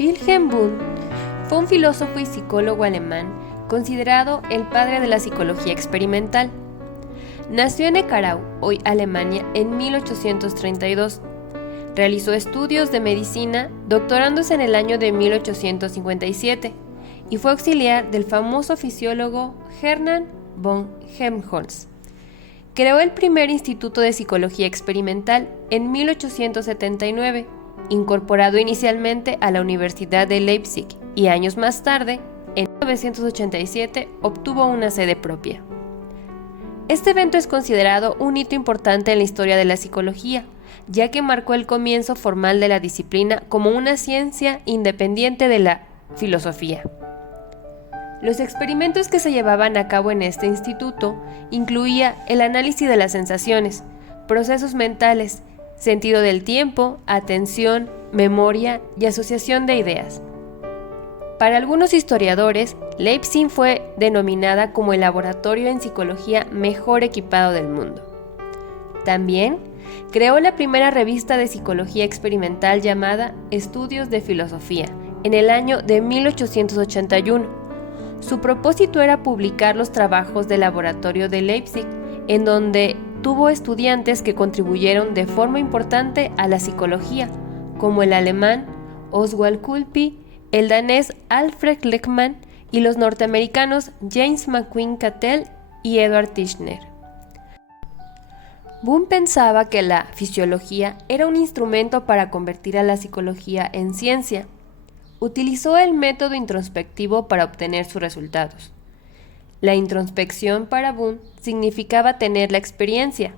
Wilhelm Wundt fue un filósofo y psicólogo alemán considerado el padre de la psicología experimental. Nació en Neckarau, hoy Alemania, en 1832. Realizó estudios de medicina, doctorándose en el año de 1857, y fue auxiliar del famoso fisiólogo Hermann von Helmholtz. Creó el primer Instituto de Psicología Experimental en 1879, incorporado inicialmente a la Universidad de Leipzig, y años más tarde, en 1987, obtuvo una sede propia. Este evento es considerado un hito importante en la historia de la psicología, ya que marcó el comienzo formal de la disciplina como una ciencia independiente de la filosofía. Los experimentos que se llevaban a cabo en este instituto incluía el análisis de las sensaciones, procesos mentales, sentido del tiempo, atención, memoria y asociación de ideas. Para algunos historiadores, Leipzig fue denominada como el laboratorio en psicología mejor equipado del mundo. También creó la primera revista de psicología experimental llamada Estudios de Filosofía en el año de 1881. Su propósito era publicar los trabajos del laboratorio de Leipzig, en donde tuvo estudiantes que contribuyeron de forma importante a la psicología, como el alemán Oswald Kulpi, el danés Alfred Lehmann y los norteamericanos James McQueen Cattell y Edward Titchener. Wundt pensaba que la fisiología era un instrumento para convertir a la psicología en ciencia. Utilizó el método introspectivo para obtener sus resultados. La introspección para Wundt significaba tener la experiencia.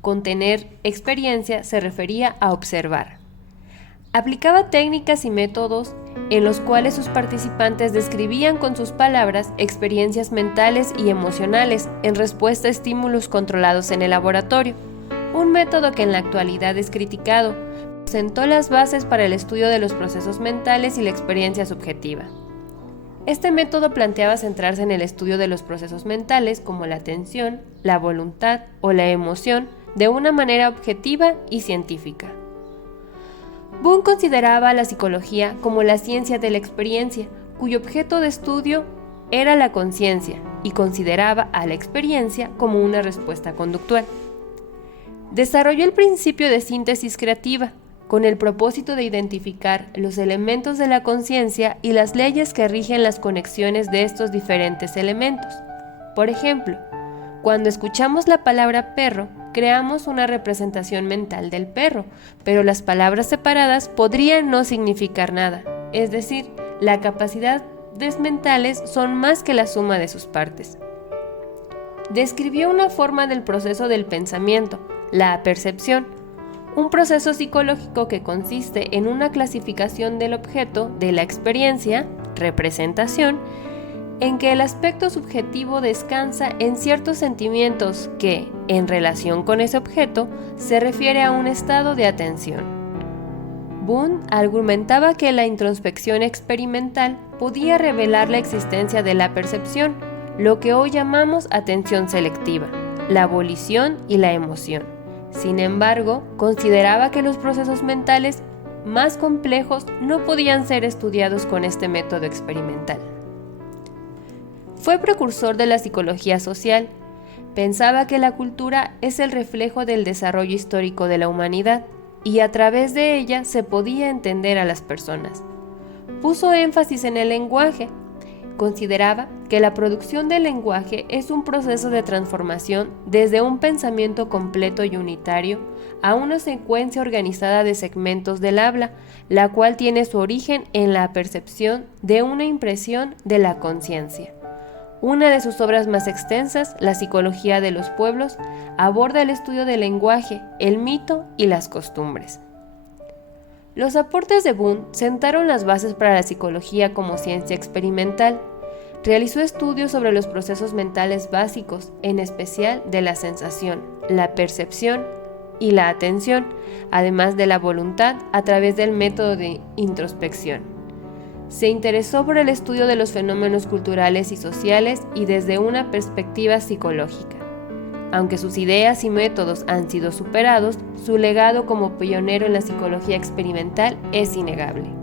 Con tener experiencia se refería a observar. Aplicaba técnicas y métodos en los cuales sus participantes describían con sus palabras experiencias mentales y emocionales en respuesta a estímulos controlados en el laboratorio, un método que en la actualidad es criticado. Sentó las bases para el estudio de los procesos mentales y la experiencia subjetiva. Este método planteaba centrarse en el estudio de los procesos mentales como la atención, la voluntad o la emoción de una manera objetiva y científica. Wundt consideraba a la psicología como la ciencia de la experiencia, cuyo objeto de estudio era la conciencia, y consideraba a la experiencia como una respuesta conductual. Desarrolló el principio de síntesis creativa, con el propósito de identificar los elementos de la conciencia y las leyes que rigen las conexiones de estos diferentes elementos. Por ejemplo, cuando escuchamos la palabra perro, creamos una representación mental del perro, pero las palabras separadas podrían no significar nada, es decir, las capacidades mentales son más que la suma de sus partes. Describió una forma del proceso del pensamiento, la percepción, un proceso psicológico que consiste en una clasificación del objeto de la experiencia, representación, en que el aspecto subjetivo descansa en ciertos sentimientos que, en relación con ese objeto, se refiere a un estado de atención. Wundt argumentaba que la introspección experimental podía revelar la existencia de la percepción, lo que hoy llamamos atención selectiva, la volición y la emoción. Sin embargo, consideraba que los procesos mentales más complejos no podían ser estudiados con este método experimental. Fue precursor de la psicología social. Pensaba que la cultura es el reflejo del desarrollo histórico de la humanidad y a través de ella se podía entender a las personas. Puso énfasis en el lenguaje. Consideraba que la producción del lenguaje es un proceso de transformación desde un pensamiento completo y unitario a una secuencia organizada de segmentos del habla, la cual tiene su origen en la percepción de una impresión de la conciencia. Una de sus obras más extensas, La psicología de los pueblos, aborda el estudio del lenguaje, el mito y las costumbres. Los aportes de Wundt sentaron las bases para la psicología como ciencia experimental. Realizó estudios sobre los procesos mentales básicos, en especial de la sensación, la percepción y la atención, además de la voluntad a través del método de introspección. Se interesó por el estudio de los fenómenos culturales y sociales y desde una perspectiva psicológica. Aunque sus ideas y métodos han sido superados, su legado como pionero en la psicología experimental es innegable.